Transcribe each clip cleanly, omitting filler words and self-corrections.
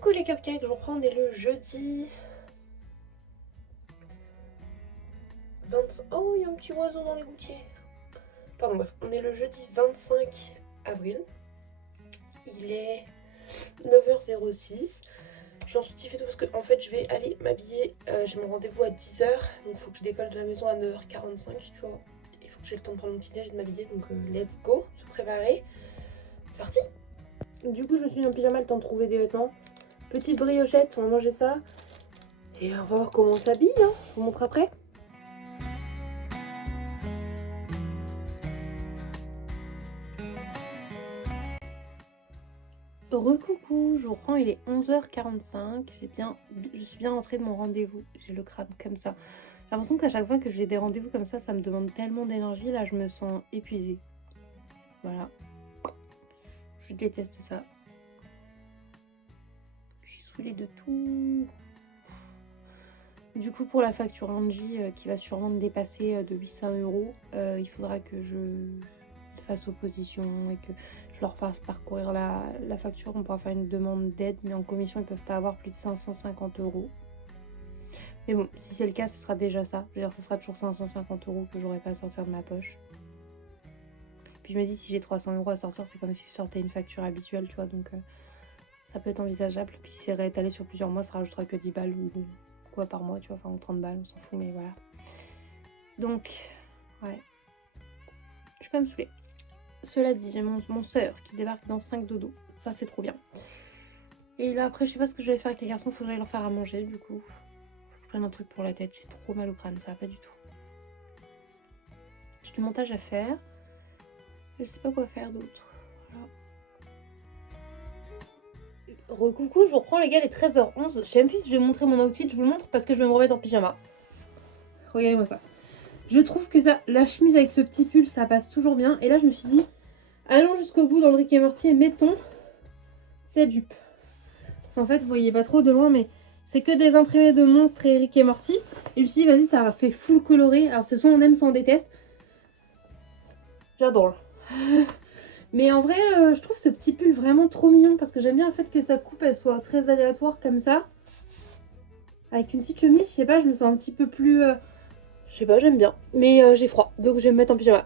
Coucou les cupcakes, je reprends, on est le jeudi 25... Oh, il y a un petit oiseau dans les gouttières. Pardon, bref, on est le jeudi 25 avril. Il est 9h06. Je suis en soutif et tout parce que en fait je vais aller m'habiller. J'ai mon rendez-vous à 10h, donc il faut que je décolle de la maison à 9h45, tu vois. Il faut que j'ai le temps de prendre mon petit déj et de m'habiller, donc let's go, se préparer. C'est parti. Du coup je me suis mis en pyjama, le temps de trouver des vêtements. Petite briochette, on va manger ça. Et on va voir comment on s'habille, hein. Je vous montre après. Recoucou, je reprends, il est 11h45. Je suis bien rentrée de mon rendez-vous. J'ai le crâne comme ça. J'ai l'impression qu'à chaque fois que j'ai des rendez-vous comme ça me demande tellement d'énergie. Là, je me sens épuisée. Voilà. Je déteste ça. Je suis saoulée de tout. Du coup, pour la facture Angie, qui va sûrement me dépasser de 800 €, il faudra que je fasse opposition et que je leur fasse parcourir la facture. On pourra faire une demande d'aide, mais en commission, ils peuvent pas avoir plus de 550 €. Mais bon, si c'est le cas, ce sera déjà ça. Je veux dire, ce sera toujours 550 € que j'aurai pas à sortir de ma poche. Puis je me dis, si j'ai 300 € à sortir, c'est comme si je sortais une facture habituelle, tu vois, donc ça peut être envisageable. Puis si c'est réétalé sur plusieurs mois, ça rajoutera que 10 balles ou quoi par mois, tu vois, enfin, ou 30 balles, on s'en fout, mais voilà. Donc, ouais. Je suis quand même saoulée. Cela dit, j'ai mon soeur qui débarque dans 5 dodo. Ça, c'est trop bien. Et là, après, je sais pas ce que je vais faire avec les garçons. Faut que j'aille leur faire à manger, du coup. Faut que je prenne un truc pour la tête. J'ai trop mal au crâne, ça va pas du tout. J'ai du montage à faire. Je sais pas quoi faire d'autre. Voilà. Recoucou, je vous reprends, les gars, il est 13h11. Je sais même plus si je vais montrer mon outfit. Je vous le montre parce que je vais me remettre en pyjama. Regardez-moi ça. Je trouve que ça, la chemise avec ce petit pull, ça passe toujours bien. Et là, je me suis dit, allons jusqu'au bout dans le Rick et Morty et mettons cette jupe. Parce qu'en fait, vous voyez pas trop de loin, mais c'est que des imprimés de monstres et Rick et Morty. Et je me suis dit, vas-y, ça fait full coloré. Alors, c'est soit on aime, soit on déteste. J'adore. Mais en vrai, je trouve ce petit pull vraiment trop mignon. Parce que j'aime bien le fait que sa coupe, elle soit très aléatoire comme ça. Avec une petite chemise, je sais pas, je me sens un petit peu plus... je sais pas, j'aime bien. Mais j'ai froid, donc je vais me mettre en pyjama.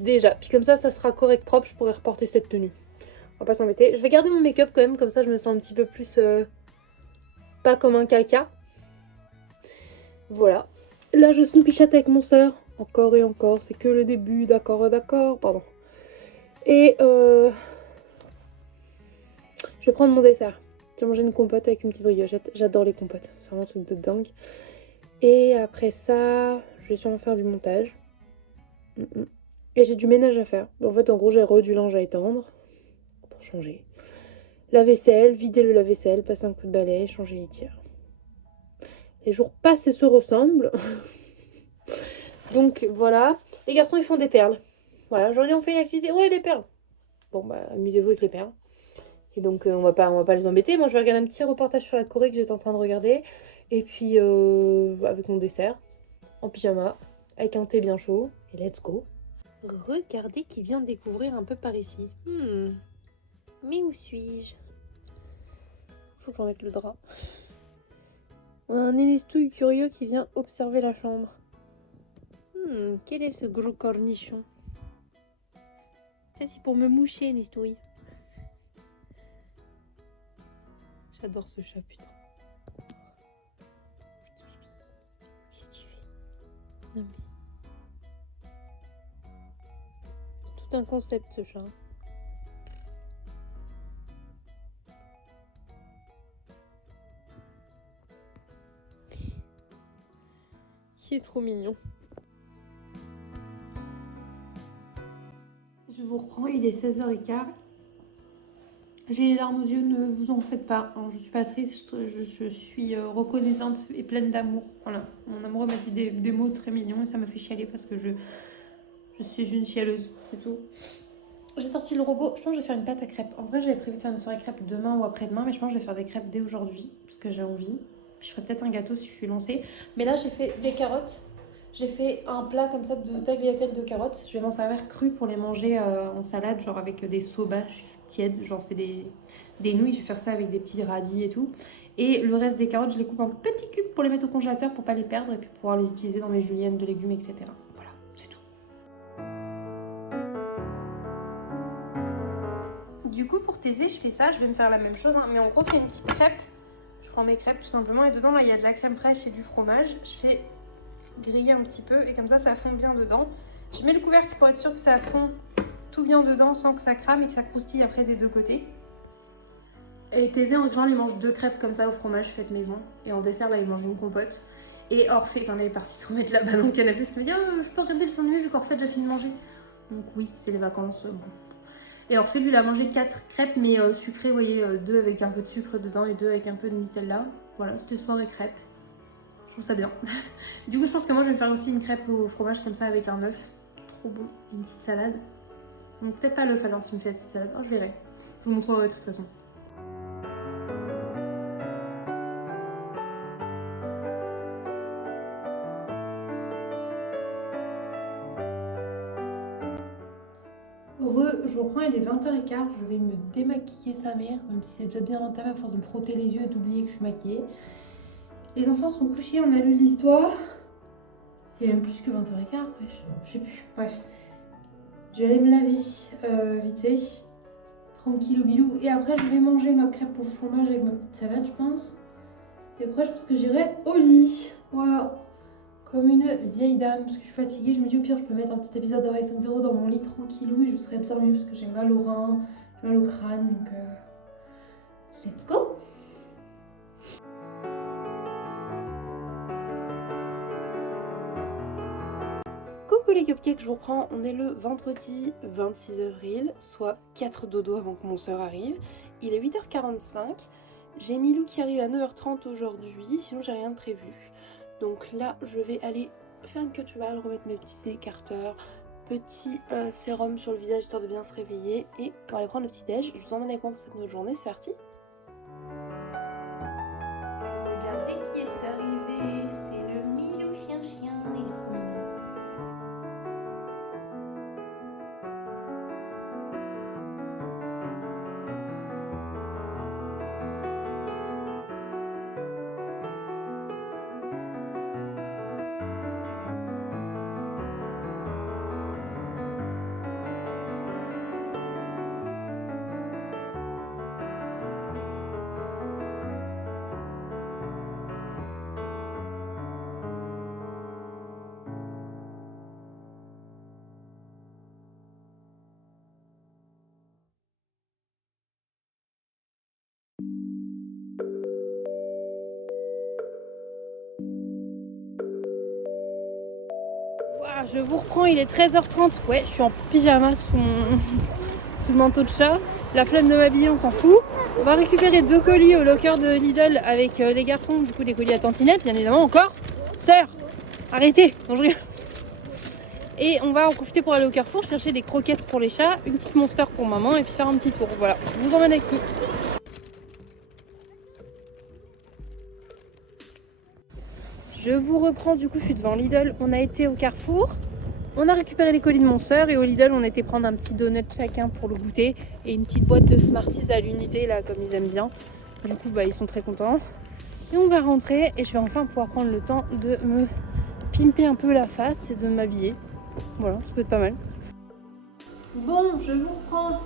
Déjà. Puis comme ça sera correct, propre, je pourrais reporter cette tenue. On va pas s'embêter. Je vais garder mon make-up quand même, comme ça je me sens un petit peu plus... pas comme un caca. Voilà. Là, je snoopichette avec mon soeur. Encore et encore, c'est que le début. D'accord, d'accord, pardon. Et je vais prendre mon dessert. J'ai mangé une compote avec une petite briochette. J'adore les compotes, c'est vraiment un truc de dingue. Et après ça, je vais sûrement faire du montage. Et j'ai du ménage à faire. En fait, en gros, j'ai du linge à étendre. Pour changer. La vaisselle, vider le lave-vaisselle, passer un coup de balai, changer les tiers. Les jours passent et se ressemblent. Donc voilà. Les garçons, ils font des perles. Voilà, aujourd'hui on fait une activité. Ouais, des perles. Bon, bah, amusez-vous avec les perles. Et donc, on va pas les embêter. Moi, je vais regarder un petit reportage sur la Corée que j'étais en train de regarder. Et puis, avec mon dessert, en pyjama, avec un thé bien chaud. Et let's go. Regardez qui vient de découvrir un peu par ici. Mais où suis-je? Faut que j'en mette le drap. On a un Nélestouille curieux qui vient observer la chambre. Quel est ce gros cornichon? Ça, c'est pour me moucher, Nestouille. J'adore ce chat, putain. Qu'est-ce que tu fais? Non mais... c'est tout un concept, ce chat. Il est trop mignon. Je vous reprends, il est 16h15. J'ai les larmes aux yeux, ne vous en faites pas. Hein, je suis pas triste, je suis reconnaissante et pleine d'amour. Voilà, mon amoureux m'a dit des mots très mignons et ça m'a fait chialer parce que je suis une chialeuse, c'est tout. J'ai sorti le robot, je pense que je vais faire une pâte à crêpes. En vrai, j'avais prévu de faire une soirée crêpes demain ou après-demain, mais je pense que je vais faire des crêpes dès aujourd'hui parce que j'ai envie. Je ferai peut-être un gâteau si je suis lancée. Mais là, j'ai fait des carottes J'ai fait un plat comme ça de tagliatelle de carottes. Je vais m'en servir cru pour les manger en salade, genre avec des soba tièdes. Genre c'est des nouilles, je vais faire ça avec des petits radis et tout. Et le reste des carottes, je les coupe en petits cubes pour les mettre au congélateur pour pas les perdre et puis pouvoir les utiliser dans mes juliennes de légumes, etc. Voilà, c'est tout. Du coup, pour t'aider, je fais ça. Je vais me faire la même chose, hein. Mais en gros, c'est une petite crêpe. Je prends mes crêpes tout simplement et dedans, là, il y a de la crème fraîche et du fromage. Je fais griller un petit peu et comme ça fond bien dedans. Je mets le couvercle pour être sûr que ça fond tout bien dedans sans que ça crame et que ça croustille après des deux côtés. Et Thésée en général il mange 2 crêpes comme ça au fromage faites maison et en dessert là il mange une compote. Et Orphée quand elle est partie se remettre là-bas dans le canapé, elle me dit je peux regarder le dessin animé vu qu'Orphée a déjà fini de manger. Donc oui c'est les vacances bon. Et Orphée lui il a mangé 4 crêpes mais sucrées, vous voyez 2 avec un peu de sucre dedans et 2 avec un peu de Nutella. Voilà c'était soirée crêpes. Je trouve ça bien. Du coup, je pense que moi, je vais me faire aussi une crêpe au fromage comme ça avec un œuf. Trop bon. Et une petite salade. Donc peut-être pas l'œuf alors s'il me fait la petite salade. Oh, je verrai. Je vous montrerai de toute façon. Heureux, je reprends, il est 20h15. Je vais me démaquiller sa mère, même si c'est déjà bien entamé à force de me frotter les yeux et d'oublier que je suis maquillée. Les enfants sont couchés, on a lu l'histoire. Il y a même plus que 20h15, je sais plus. Bref. Je vais aller me laver vite fait. Tranquille au bilou. Et après, je vais manger ma crêpe au fromage avec ma petite salade, je pense. Et après, je pense que j'irai au lit. Voilà. Comme une vieille dame. Parce que je suis fatiguée. Je me dis au pire, je peux mettre un petit épisode de Rise 5.0 dans mon lit tranquillou. Et je serai bien mieux parce que j'ai mal au rein, j'ai mal au crâne. Donc, let's go! Coucou les cupcakes, je vous reprends. On est le vendredi 26 avril, soit 4 dodos avant que mon soeur arrive. Il est 8h45. J'ai Milou qui arrive à 9h30 aujourd'hui, sinon j'ai rien de prévu. Donc là, je vais aller faire une queue de cheval, remettre mes petits écarteurs, petit sérum sur le visage histoire de bien se réveiller. Et on va aller prendre le petit déj. Je vous emmène avec moi pour cette nouvelle journée, c'est parti. Regardez qui est arrivé, c'est le Milou chien, il est trop mignon. Je vous reprends, il est 13h30. Ouais, je suis en pyjama sous le manteau de chat. La flemme de m'habiller, on s'en fout. On va récupérer 2 colis au locker de Lidl avec les garçons. Du coup, des colis à tantinette, bien évidemment. Encore. Sœur, arrêtez. Non, je rigole. Et on va en profiter pour aller au Carrefour chercher des croquettes pour les chats, une petite Monster pour maman et puis faire un petit tour. Voilà, je vous emmène avec nous. Je vous reprends, du coup, je suis devant Lidl. On a été au Carrefour. On a récupéré les colis de mon soeur et au Lidl on était prendre un petit donut chacun pour le goûter et une petite boîte de Smarties à l'unité là comme ils aiment bien. Du coup ils sont très contents. Et on va rentrer et je vais enfin pouvoir prendre le temps de me pimper un peu la face et de m'habiller. Voilà, ça peut être pas mal. Bon, je vous reprends.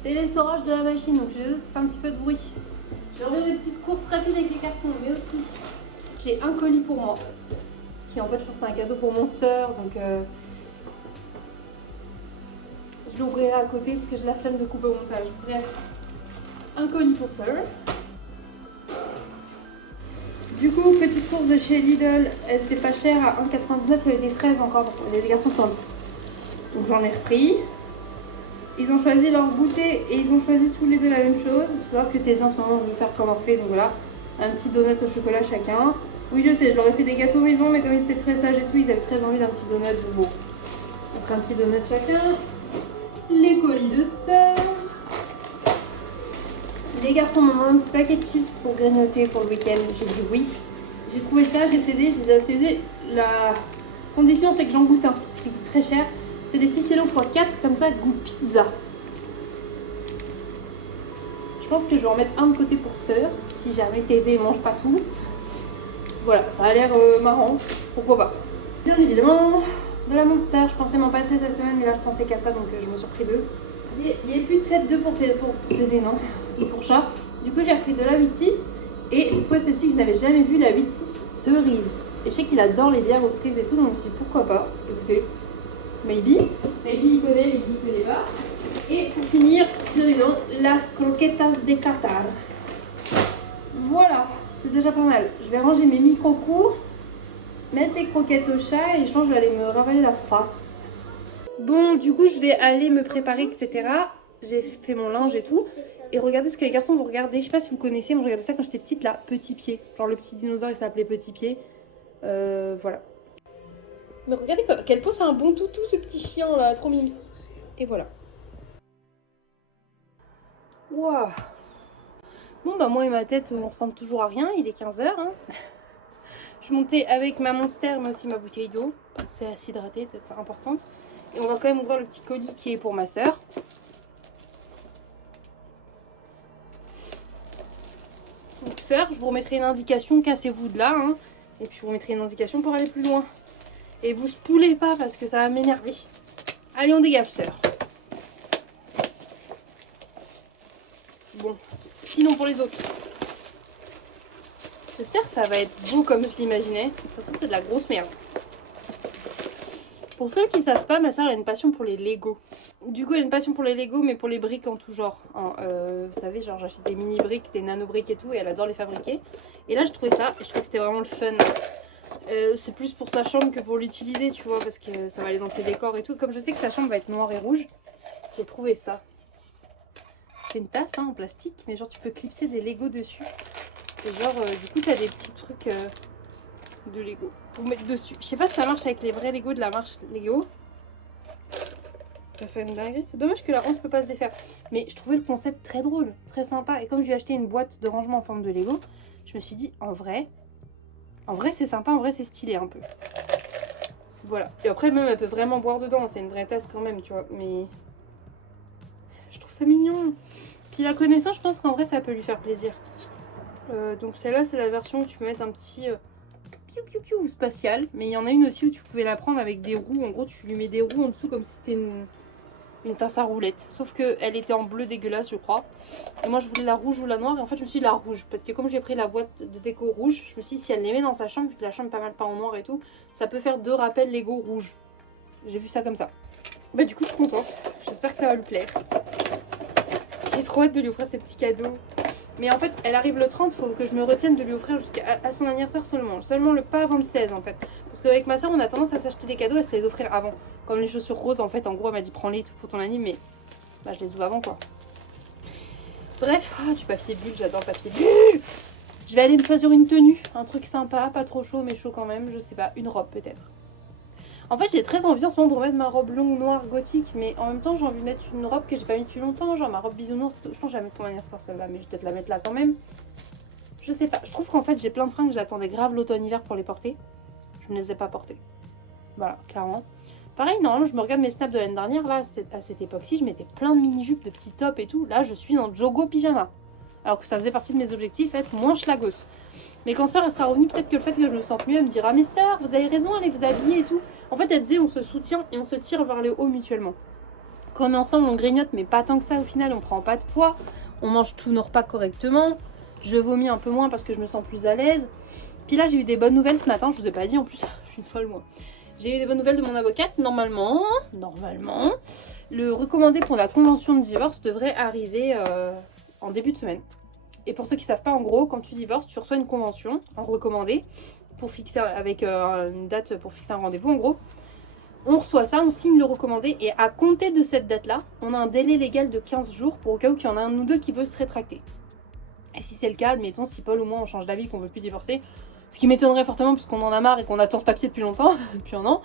C'est l'essorage de la machine donc je suis désolée, ça fait un petit peu de bruit. Je reviens des petites courses rapides avec les garçons mais aussi j'ai un colis pour moi. Qui en fait je pense c'est un cadeau pour mon soeur donc je l'ouvrirai à côté parce que j'ai la flemme de couper au montage. Bref, un colis pour soeur. Du coup, petite course de chez Lidl, c'était pas cher à 1,99, il y avait des fraises encore, les garçons sont. Donc j'en ai repris. Ils ont choisi leur goûter et ils ont choisi tous les deux la même chose. Il faut savoir que Thésée en ce moment veut faire comme Orphée, donc voilà, un petit donut au chocolat chacun. Oui, je sais, je leur ai fait des gâteaux maison, mais comme ils étaient très sages et tout, ils avaient très envie d'un petit donut de beau. Donc un petit donut chacun. Les colis de sœur. Les garçons m'ont un petit paquet de chips pour grignoter pour le week-end. J'ai dit oui. J'ai trouvé ça, j'ai cédé, je les ai apaisés. La condition c'est que j'en goûte un, ce qui coûte très cher. C'est des ficello x4 comme ça, goût pizza. Je pense que je vais en mettre un de côté pour sœur, si jamais Thésée ne mange pas tout. Voilà, ça a l'air marrant, pourquoi pas. Bien évidemment, de la Monster, je pensais m'en passer cette semaine, mais là je pensais qu'à ça, donc je me suis repris 2. Il n'y avait plus de 7-2 pour Thésée, non, et pour chat. Du coup j'ai repris de la 8-6, et j'ai trouvé celle-ci que je n'avais jamais vue, la 8-6 cerise. Et je sais qu'il adore les bières aux cerises et tout, donc je me suis dit pourquoi pas, écoutez, maybe il connaît, maybe il connaît pas. Et pour finir, bien évidemment, las croquetas de Qatar. Voilà, c'est déjà pas mal. Je vais ranger mes micro-courses, mettre les croquettes au chat et je pense que je vais aller me ravaler la face. Bon, du coup, je vais aller me préparer, etc. J'ai fait mon linge et tout. Et regardez ce que les garçons vont regarder. Je sais pas si vous connaissez, moi je regardais ça quand j'étais petite là, Petit Pied. Genre le petit dinosaure, il s'appelait Petit Pied. Voilà. Mais regardez à quel point c'est un bon toutou ce petit chien là, trop mimes. Et voilà. Waouh. Bon bah moi et ma tête on ressemble toujours à rien, il est 15h hein. Je suis montée avec ma Monster mais aussi ma bouteille d'eau. C'est à s'hydrater, peut-être c'est importante. Et on va quand même ouvrir le petit colis qui est pour ma soeur. Donc sœur, je vous remettrai une indication, cassez-vous de là hein. Et puis je vous remettrai une indication pour aller plus loin. Et vous spoulez pas parce que ça va m'énerver. Allez on dégage sœur. Bon, sinon pour les autres. J'espère que ça va être beau comme je l'imaginais. De toute façon, c'est de la grosse merde. Pour ceux qui ne savent pas, ma soeur a une passion pour les Lego. Du coup, elle a une passion pour les Lego, mais pour les briques en tout genre. Hein, vous savez, genre j'achète des mini briques, des nano briques et tout, et elle adore les fabriquer. Et là, je trouvais ça, et je trouvais que c'était vraiment le fun. C'est plus pour sa chambre que pour l'utiliser, tu vois, parce que ça va aller dans ses décors et tout. Comme je sais que sa chambre va être noire et rouge, j'ai trouvé ça. C'est une tasse hein, en plastique, mais genre tu peux clipser des Lego dessus. Et genre, du coup, t'as des petits trucs de Lego pour mettre dessus. Je sais pas si ça marche avec les vrais Lego de la marque Lego. Ça fait une dinguerie. C'est dommage que la 11 peut pas se défaire. Mais je trouvais le concept très drôle, très sympa. Et comme je lui ai acheté une boîte de rangement en forme de Lego, je me suis dit, en vrai c'est sympa, en vrai c'est stylé un peu. Voilà. Et après, même, elle peut vraiment boire dedans. C'est une vraie tasse quand même, tu vois. Mais je trouve ça mignon. Puis la connaissant, je pense qu'en vrai, ça peut lui faire plaisir. Donc celle-là, c'est la version où tu peux mettre un petit piou spatial. Mais il y en a une aussi où tu pouvais la prendre avec des roues. En gros, tu lui mets des roues en dessous comme si c'était une tasse à roulettes. Sauf qu'elle était en bleu dégueulasse, je crois. Et moi, je voulais la rouge ou la noire. Et en fait, je me suis dit la rouge. Parce que comme j'ai pris la boîte de déco rouge, je me suis dit si elle les met dans sa chambre, vu que la chambre est pas mal peinte en noir et tout, ça peut faire 2 rappels Lego rouges. J'ai vu ça comme ça. Bah du coup, je suis contente. J'espère que ça va lui plaire. J'ai trop hâte de lui offrir ses petits cadeaux. Mais en fait, elle arrive le 30, faut que je me retienne de lui offrir jusqu'à son anniversaire seulement. Seulement pas avant le 16 en fait. Parce qu'avec ma soeur, on a tendance à s'acheter des cadeaux et à se les offrir avant. Comme les chaussures roses, en fait, en gros, elle m'a dit prends-les tout pour ton anniv, mais bah, je les ouvre avant quoi. Bref, du papier bulle, j'adore le papier bulle. Je vais aller me choisir une tenue, un truc sympa, pas trop chaud, mais chaud quand même, je sais pas, une robe peut-être. En fait, j'ai très envie en ce moment de remettre ma robe longue noire gothique, mais en même temps, j'ai envie de mettre une robe que j'ai pas mis depuis longtemps, genre ma robe bisounours. Je pense que je vais la mettre pour mon anniversaire celle-là, mais je vais peut-être la mettre là quand même. Je sais pas, je trouve qu'en fait, j'ai plein de fringues, j'attendais grave l'automne-hiver pour les porter. Je ne les ai pas portées. Voilà, clairement. Pareil, normalement, je me regarde mes snaps de l'année dernière, là, à cette époque-ci, je mettais plein de mini-jupes, de petits tops et tout. Là, je suis en jogo pyjama. Alors que ça faisait partie de mes objectifs, être moins schlagos. Mais quand sœur elle sera revenue, peut-être que le fait que je me sente mieux, elle me dira mais sœur, vous avez raison, allez vous habiller et tout. En fait, elle disait on se soutient et on se tire vers le haut mutuellement. Quand on est ensemble, on grignote, mais pas tant que ça au final, on prend pas de poids, on mange tous nos repas correctement. Je vomis un peu moins parce que je me sens plus à l'aise. Puis là, j'ai eu des bonnes nouvelles ce matin, je vous ai pas dit en plus, je suis une folle moi. J'ai eu des bonnes nouvelles de mon avocate, normalement, le recommandé pour la convention de divorce devrait arriver en début de semaine. Et pour ceux qui ne savent pas, en gros, quand tu divorces, tu reçois une convention en recommandé pour fixer avec une date pour fixer un rendez-vous. En gros, on reçoit ça, on signe le recommandé et à compter de cette date-là, on a un délai légal de 15 jours pour au cas où il y en a un ou deux qui veut se rétracter. Et si c'est le cas, admettons, si Paul ou moi on change d'avis, qu'on ne veut plus divorcer, ce qui m'étonnerait fortement parce qu'on en a marre et qu'on attend ce papier depuis longtemps, depuis un an.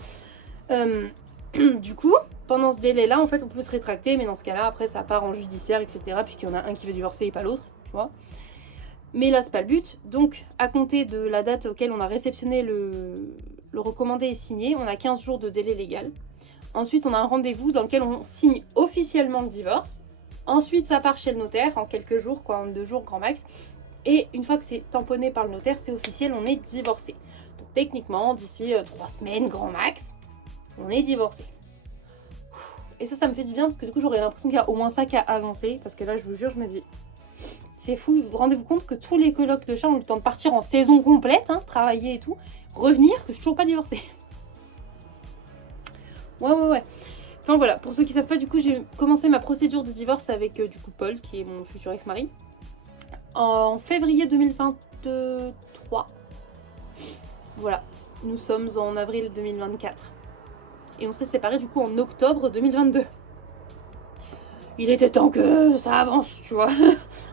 Du coup, pendant ce délai-là, en fait, on peut se rétracter, mais dans ce cas-là, après, ça part en judiciaire, etc. Puisqu'il y en a un qui veut divorcer et pas l'autre, tu vois. Mais là, c'est pas le but. Donc, à compter de la date auquel on a réceptionné le recommandé et signé, on a 15 jours de délai légal. Ensuite, on a un rendez-vous dans lequel on signe officiellement le divorce. Ensuite, ça part chez le notaire en quelques jours, quoi, en 2 jours grand max. Et une fois que c'est tamponné par le notaire, c'est officiel, on est divorcé. Donc techniquement, d'ici 3 semaines grand max, on est divorcé. Et ça me fait du bien parce que du coup, j'aurais l'impression qu'il y a au moins ça qui a avancé. Parce que là, je vous jure, je me dis, c'est fou. Rendez-vous compte que tous les colocs de chat ont eu le temps de partir en saison complète, hein, travailler et tout, revenir, que je suis toujours pas divorcée. Ouais. Enfin voilà, pour ceux qui savent pas, du coup, j'ai commencé ma procédure de divorce avec du coup Paul, qui est mon futur ex-mari, en février 2023. Voilà, nous sommes en avril 2024. Et on s'est séparés du coup en octobre 2022. Il était temps que ça avance, tu vois.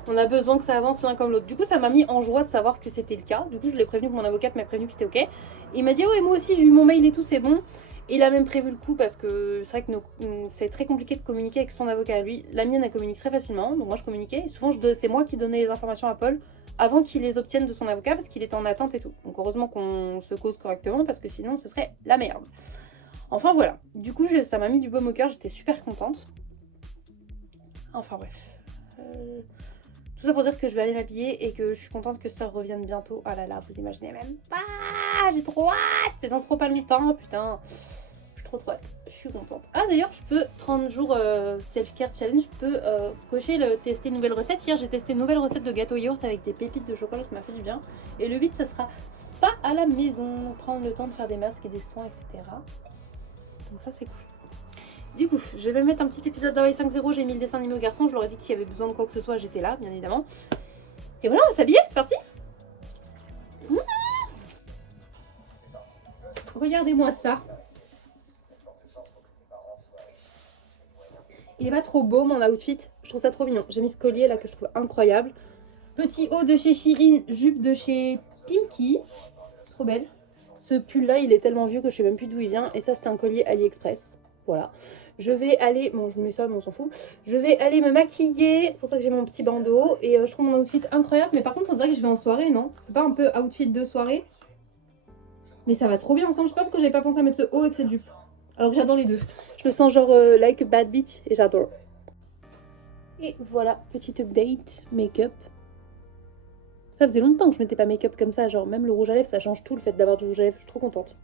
On a besoin que ça avance l'un comme l'autre. Du coup, ça m'a mis en joie de savoir que c'était le cas. Du coup, je l'ai prévenu, que mon avocate m'a prévenu que c'était ok. Et il m'a dit, ouais, moi aussi, j'ai eu mon mail et tout, c'est bon. Et il a même prévu le coup parce que c'est vrai que c'est très compliqué de communiquer avec son avocat à lui. La mienne, elle communique très facilement, donc moi je communiquais. Et souvent, c'est moi qui donnais les informations à Paul avant qu'il les obtienne de son avocat parce qu'il était en attente et tout. Donc heureusement qu'on se cause correctement parce que sinon, ce serait la merde. Enfin voilà. Du coup, ça m'a mis du baume au cœur, j'étais super contente. Enfin bref. Tout ça pour dire que je vais aller m'habiller et que je suis contente que ça revienne bientôt. Ah là là, vous imaginez même pas. J'ai trop hâte. C'est dans trop pas longtemps, putain. Je suis trop hâte. Je suis contente. Ah d'ailleurs, je peux 30 jours self-care challenge. Je peux cocher tester une nouvelle recette. Hier, j'ai testé une nouvelle recette de gâteau yaourt avec des pépites de chocolat. Ça m'a fait du bien. Et le 8, ça sera spa à la maison. Prendre le temps de faire des masques et des soins, etc. Donc ça, c'est cool. Du coup, je vais mettre un petit épisode d'Hawaii 5.0. J'ai mis le dessin animé aux garçons. Je leur ai dit que s'il y avait besoin de quoi que ce soit, j'étais là, bien évidemment. Et voilà, on va s'habiller, c'est parti. Regardez-moi ça. Il est pas trop beau mon outfit. Je trouve ça trop mignon. J'ai mis ce collier là que je trouve incroyable. Petit haut de chez Shein, jupe de chez Pimki. Trop belle. Ce pull là, il est tellement vieux que je sais même plus d'où il vient. Et ça, c'est un collier AliExpress. Voilà. Je vais aller... Bon, je mets ça, mais on s'en fout. Je vais aller me maquiller. C'est pour ça que j'ai mon petit bandeau. Et je trouve mon outfit incroyable. Mais par contre, on dirait que je vais en soirée, non? C'est pas un peu outfit de soirée? Mais ça va trop bien ensemble. Je sais pas pourquoi j'avais pas pensé à mettre ce haut avec cette jupe. Alors que j'adore les deux. Je me sens genre like a bad bitch. Et j'adore. Et voilà, petite update make-up. Ça faisait longtemps que je mettais pas make-up comme ça. Genre, même le rouge à lèvres, ça change tout le fait d'avoir du rouge à lèvres. Je suis trop contente.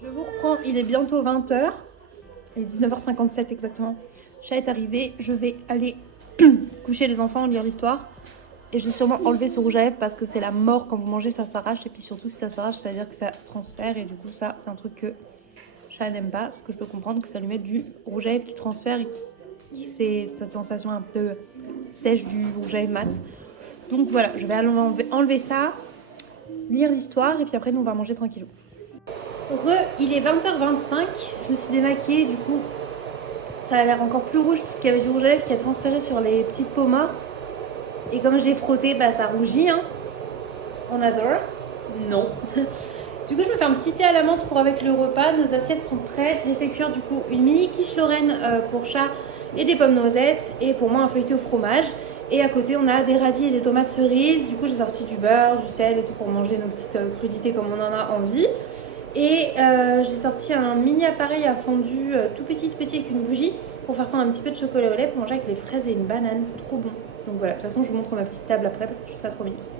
Je vous reprends, il est bientôt 20h. Il est 19h57 exactement. Chat est arrivé, je vais aller coucher les enfants, lire l'histoire. Et je vais sûrement enlever ce rouge à lèvres parce que c'est la mort quand vous mangez, ça s'arrache. Et puis surtout, si ça s'arrache, ça veut dire que ça transfère. Et du coup, ça, c'est un truc que Chat n'aime pas. Ce que je peux comprendre, que ça lui met du rouge à lèvres qui transfère et qui c'est cette sensation un peu sèche du rouge à lèvres mat. Donc voilà, je vais enlever ça, lire l'histoire et puis après, nous, on va manger tranquillou. Il est 20h25. Je me suis démaquillée, du coup, ça a l'air encore plus rouge parce qu'il y avait du rouge à lèvres qui a transféré sur les petites peaux mortes. Et comme j'ai frotté, bah ça rougit, hein. On adore. Non. Du coup, je me fais un petit thé à la menthe pour avec le repas. Nos assiettes sont prêtes. J'ai fait cuire du coup une mini quiche Lorraine pour chat et des pommes noisettes. Et pour moi, un feuilleté au fromage. Et à côté, on a des radis et des tomates cerises. Du coup, j'ai sorti du beurre, du sel et tout pour manger nos petites crudités comme on en a envie. Et j'ai sorti un mini appareil à fondu tout petit avec une bougie pour faire fondre un petit peu de chocolat au lait pour manger avec les fraises et une banane. C'est trop bon. Donc voilà, de toute façon, je vous montre ma petite table après parce que je trouve ça trop mix.